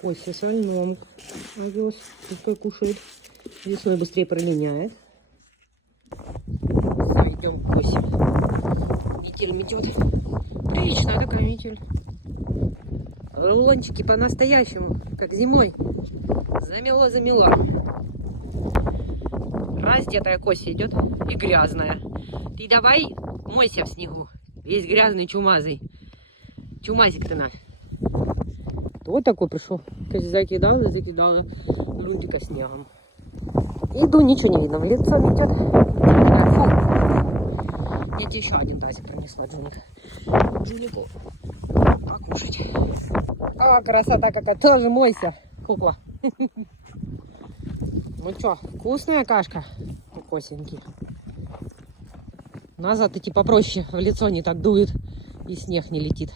Кося с льном овес. Пускай кушает. Весной быстрее пролиняет. Зайдем к Косе. Метель метет. Приличная такая метель. Рулончики по-настоящему, как зимой. Замело. Раздетая Кося идет и грязная. Ты давай мойся в снегу. Весь грязный, чумазый. Чумазик ты наш. Вот такой пришел. Закидала грунтика снегом. Иду, ничего не видно. В лицо метет. Я тебе еще один тазик принесла, Джуник. Джунику покушать. О, красота какая. Тоже мойся, кукла. Ну что, вкусная кашка у Косеньки. Назад идти попроще. В лицо не так дует и снег не летит.